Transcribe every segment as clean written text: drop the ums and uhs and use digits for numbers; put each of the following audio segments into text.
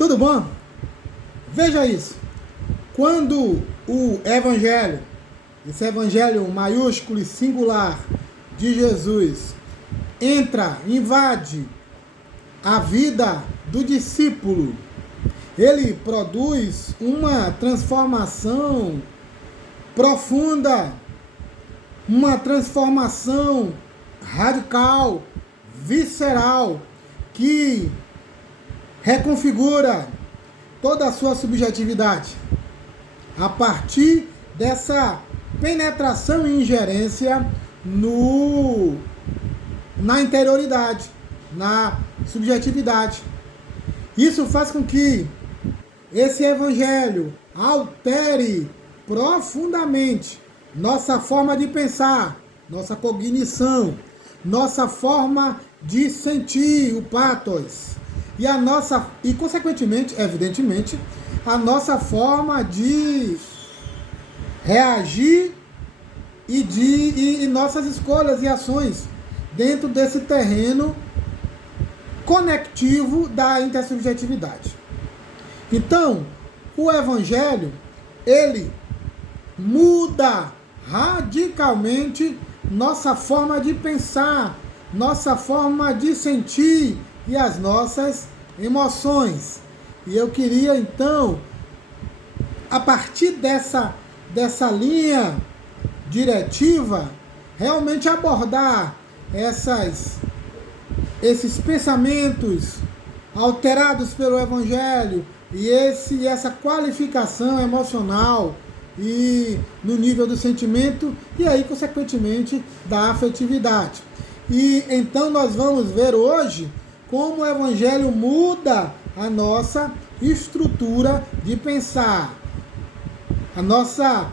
Tudo bom? Veja isso. Quando o Evangelho, esse Evangelho maiúsculo e singular de Jesus, invade a vida do discípulo, ele produz uma transformação profunda, uma transformação radical, visceral, que reconfigura toda a sua subjetividade a partir dessa penetração e ingerência na interioridade, na subjetividade. Isso faz com que esse evangelho altere profundamente nossa forma de pensar, nossa cognição, nossa forma de sentir o pathos e consequentemente, evidentemente, a nossa forma de reagir e nossas escolhas e ações dentro desse terreno conectivo da intersubjetividade. Então, o Evangelho, ele muda radicalmente nossa forma de pensar, nossa forma de sentir e as nossas emoções. E eu queria, então, a partir dessa linha diretiva, realmente abordar esses pensamentos alterados pelo Evangelho e essa qualificação emocional e no nível do sentimento e aí, consequentemente, da afetividade. E então nós vamos ver hoje como o Evangelho muda a nossa estrutura de pensar, a nossa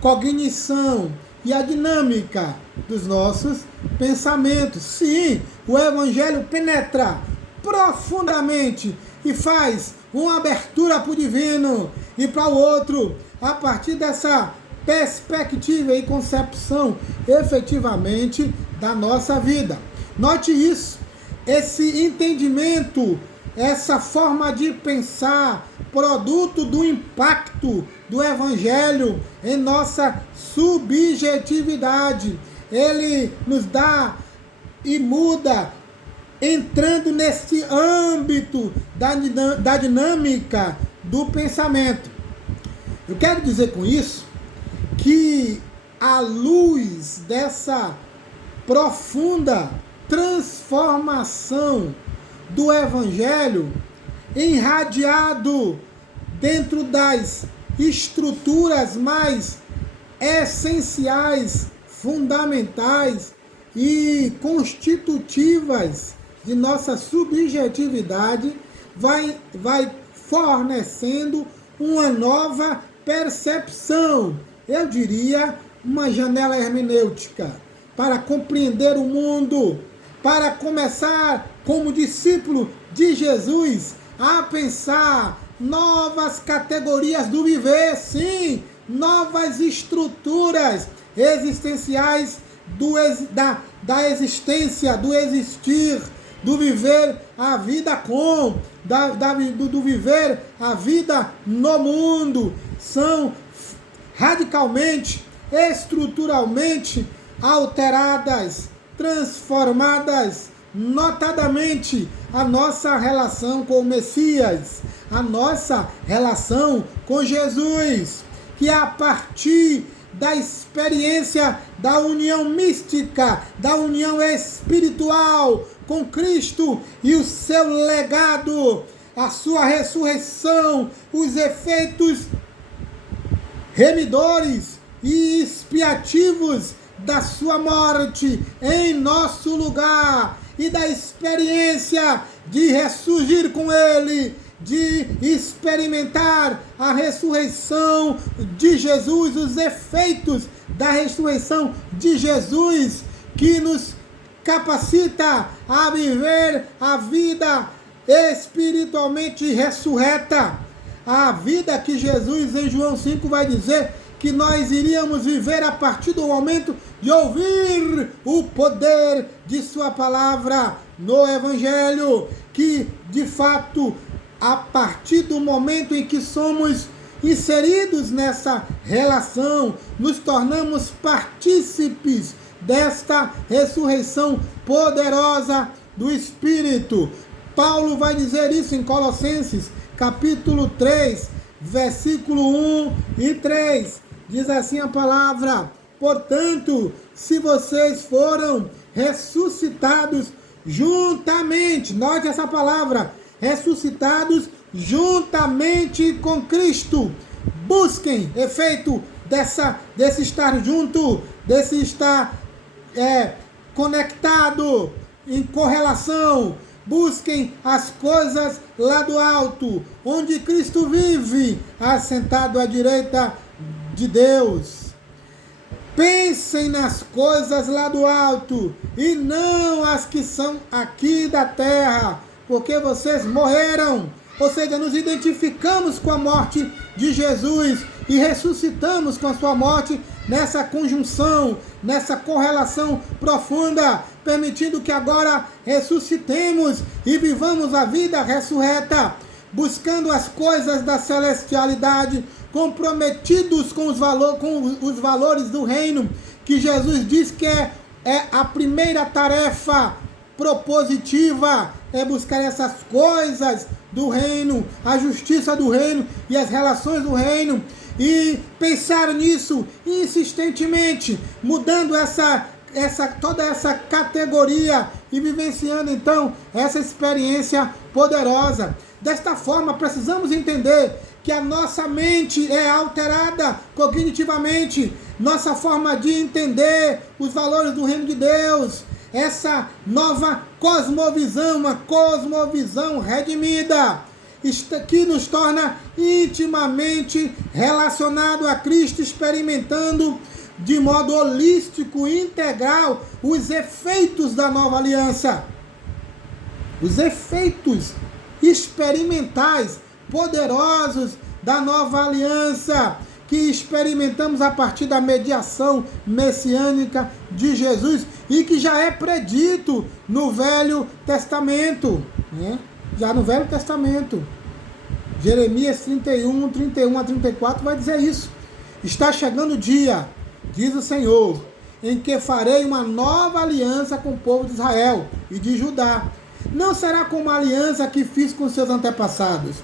cognição e a dinâmica dos nossos pensamentos. Sim, o Evangelho penetra profundamente e faz uma abertura para o divino e para o outro, a partir dessa perspectiva e concepção efetivamente da nossa vida. Note isso, esse entendimento, essa forma de pensar, produto do impacto do Evangelho em nossa subjetividade. Ele nos dá e muda, entrando nesse âmbito da dinâmica do pensamento. Eu quero dizer com isso que, à luz dessa profunda transformação do Evangelho, irradiado dentro das estruturas mais essenciais, fundamentais e constitutivas de nossa subjetividade, vai fornecendo uma nova percepção, eu diria, uma janela hermenêutica para compreender o mundo, para começar, como discípulo de Jesus, a pensar novas categorias do viver, sim, novas estruturas existenciais da existência, do existir, do viver a vida do viver a vida no mundo. São radicalmente, estruturalmente alteradas, transformadas, notadamente a nossa relação com o Messias, a nossa relação com Jesus, que a partir da experiência da união mística, da união espiritual com Cristo e o seu legado, a sua ressurreição, os efeitos remidores e expiativos da sua morte em nosso lugar e da experiência de ressurgir com ele, de experimentar a ressurreição de Jesus, os efeitos da ressurreição de Jesus, que nos capacita a viver a vida espiritualmente ressurreta, a vida que Jesus em João 5 vai dizer que nós iríamos viver a partir do momento de ouvir o poder de sua palavra no Evangelho, que de fato a partir do momento em que somos inseridos nessa relação, nos tornamos partícipes desta ressurreição poderosa do Espírito. Paulo vai dizer isso em Colossenses, capítulo 3, versículo 1 e 3. Diz assim a palavra: portanto, se vocês foram ressuscitados juntamente, note essa palavra, ressuscitados juntamente com Cristo, busquem efeito desse estar junto, desse estar conectado, em correlação. Busquem as coisas lá do alto, onde Cristo vive, assentado à direita de Deus. Pensem nas coisas lá do alto, e não as que são aqui da terra, porque vocês morreram. Ou seja, nos identificamos com a morte de Jesus e ressuscitamos com a sua morte nessa conjunção, nessa correlação profunda, permitindo que agora ressuscitemos e vivamos a vida ressurreta, buscando as coisas da celestialidade, comprometidos com os valores do reino, que Jesus diz que é a primeira tarefa propositiva, é buscar essas coisas do reino, a justiça do reino e as relações do reino, e pensar nisso insistentemente, mudando toda essa categoria e vivenciando então essa experiência poderosa. Desta forma, precisamos entender que a nossa mente é alterada cognitivamente, nossa forma de entender os valores do reino de Deus, essa nova cosmovisão, uma cosmovisão redimida, que nos torna intimamente relacionado a Cristo, experimentando de modo holístico e integral os efeitos da nova aliança, os efeitos experimentais poderosos da nova aliança, que experimentamos a partir da mediação messiânica de Jesus e que já é predito no Velho Testamento, né? Já no Velho Testamento. Jeremias 31, 31 a 34 vai dizer isso. Está chegando o dia, diz o Senhor, em que farei uma nova aliança com o povo de Israel e de Judá. Não será como a aliança que fiz com seus antepassados,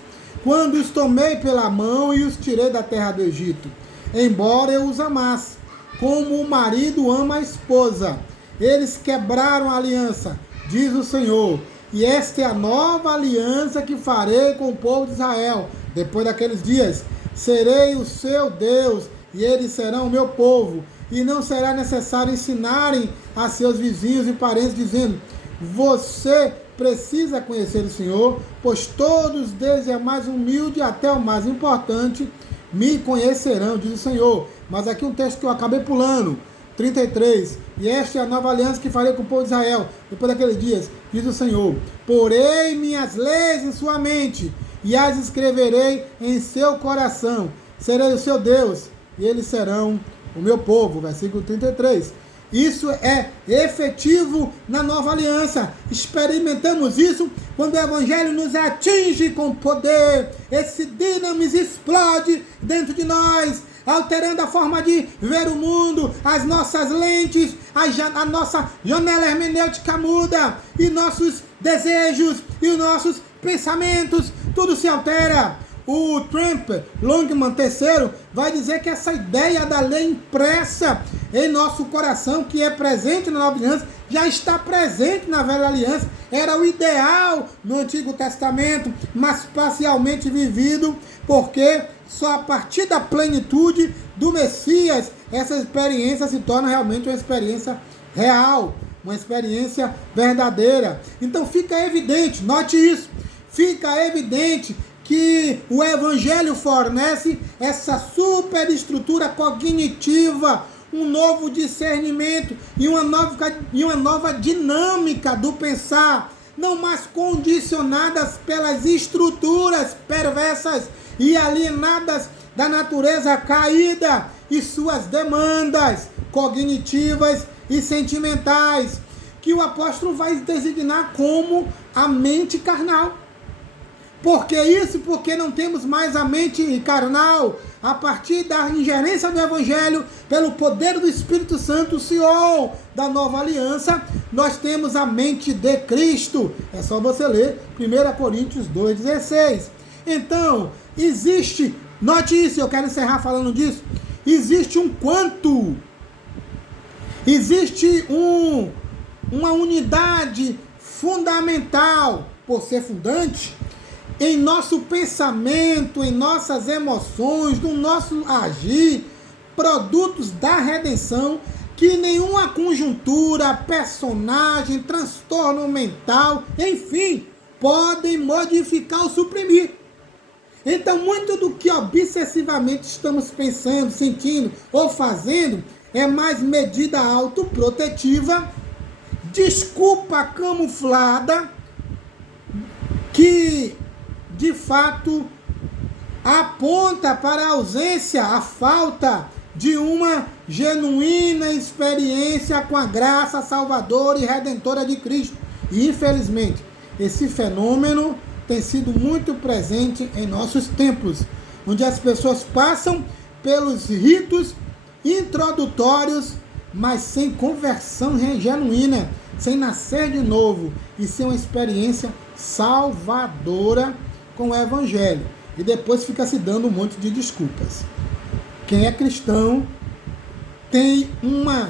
quando os tomei pela mão e os tirei da terra do Egito, embora eu os amasse, como o marido ama a esposa. Eles quebraram a aliança, diz o Senhor, e esta é a nova aliança que farei com o povo de Israel. Depois daqueles dias, serei o seu Deus, e eles serão o meu povo, e não será necessário ensinarem a seus vizinhos e parentes, dizendo: você precisa conhecer o Senhor, pois todos, desde a mais humilde até o mais importante, me conhecerão, diz o Senhor. Mas aqui um texto que eu acabei pulando, 33, e esta é a nova aliança que farei com o povo de Israel, depois daqueles dias, diz o Senhor: porei minhas leis em sua mente, e as escreverei em seu coração, serei o seu Deus, e eles serão o meu povo, versículo 33. Isso é efetivo na nova aliança. Experimentamos isso quando o Evangelho nos atinge com poder. Esse dinamis explode dentro de nós, alterando a forma de ver o mundo, as nossas lentes, a nossa janela hermenêutica muda, e nossos desejos e os nossos pensamentos, tudo se altera. O Trump Longman III vai dizer que essa ideia da lei impressa em nosso coração, que é presente na Nova Aliança, já está presente na Velha Aliança. Era o ideal no Antigo Testamento, mas parcialmente vivido, porque só a partir da plenitude do Messias essa experiência se torna realmente uma experiência real, uma experiência verdadeira. Então fica evidente, note isso, fica evidente que o Evangelho fornece essa superestrutura cognitiva, um novo discernimento e uma nova dinâmica do pensar, não mais condicionadas pelas estruturas perversas e alienadas da natureza caída e suas demandas cognitivas e sentimentais, que o apóstolo vai designar como a mente carnal. Por que isso? Porque não temos mais a mente carnal. A partir da ingerência do Evangelho, pelo poder do Espírito Santo, o Senhor da nova aliança, nós temos a mente de Cristo. É só você ler 1 Coríntios 2,16. Então, existe, note isso, eu quero encerrar falando disso, existe um quanto, existe uma unidade fundamental, por ser fundante, em nosso pensamento, em nossas emoções, no nosso agir, produtos da redenção, que nenhuma conjuntura, personagem, transtorno mental, enfim, podem modificar ou suprimir. Então, muito do que obsessivamente estamos pensando, sentindo ou fazendo é mais medida autoprotetiva, desculpa camuflada, que de fato aponta para a ausência, a falta de uma genuína experiência com a graça salvadora e redentora de Cristo. E infelizmente, esse fenômeno tem sido muito presente em nossos templos, onde as pessoas passam pelos ritos introdutórios, mas sem conversão genuína, sem nascer de novo e sem uma experiência salvadora com o Evangelho. E depois fica se dando um monte de desculpas. Quem é cristão tem uma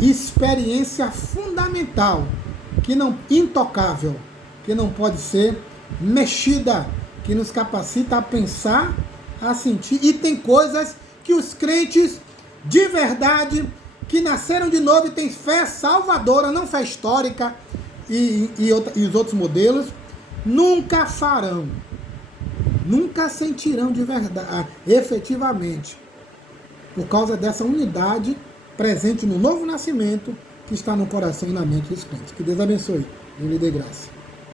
experiência fundamental, intocável, que não pode ser mexida, que nos capacita a pensar, a sentir. E tem coisas que os crentes de verdade, que nasceram de novo e têm fé salvadora, não fé histórica e os outros modelos, nunca farão, nunca sentirão de verdade, efetivamente, por causa dessa unidade presente no novo nascimento que está no coração e na mente dos crentes. Que Deus abençoe e lhe dê graça.